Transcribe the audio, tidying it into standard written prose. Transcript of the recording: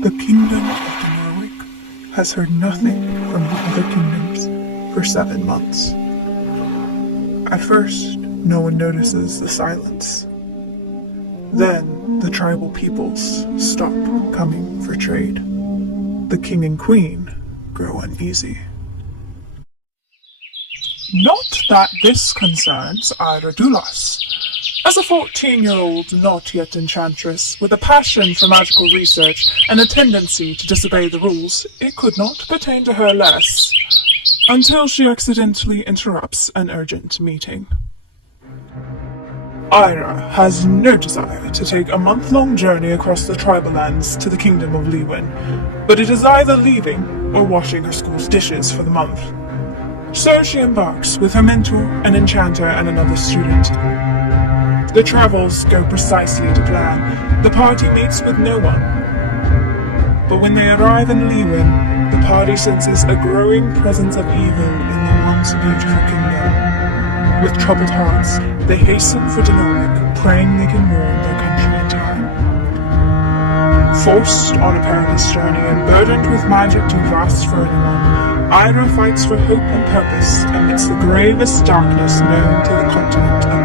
The kingdom of Denoric has heard nothing from the other kingdoms for 7 months. At first, no one notices the silence. Then, the tribal peoples stop coming for trade. The king and queen grow uneasy. Not that this concerns Ira Dulas. As a 14-year-old not yet enchantress, with a passion for magical research and a tendency to disobey the rules, it could not pertain to her less, until she accidentally interrupts an urgent meeting. Ira has no desire to take a month-long journey across the tribal lands to the kingdom of Lewin, but it is either leaving or washing her school's dishes for the month. So she embarks with her mentor, an enchanter, and another student. The travels go precisely to plan. The party meets with no one. But when they arrive in Lewin, the party senses a growing presence of evil in the once beautiful kingdom. With troubled hearts, they hasten for Denoric, praying they can warn their country in time. Forced on a perilous journey and burdened with magic too vast for anyone, Ira fights for hope and purpose amidst the gravest darkness known to the continent of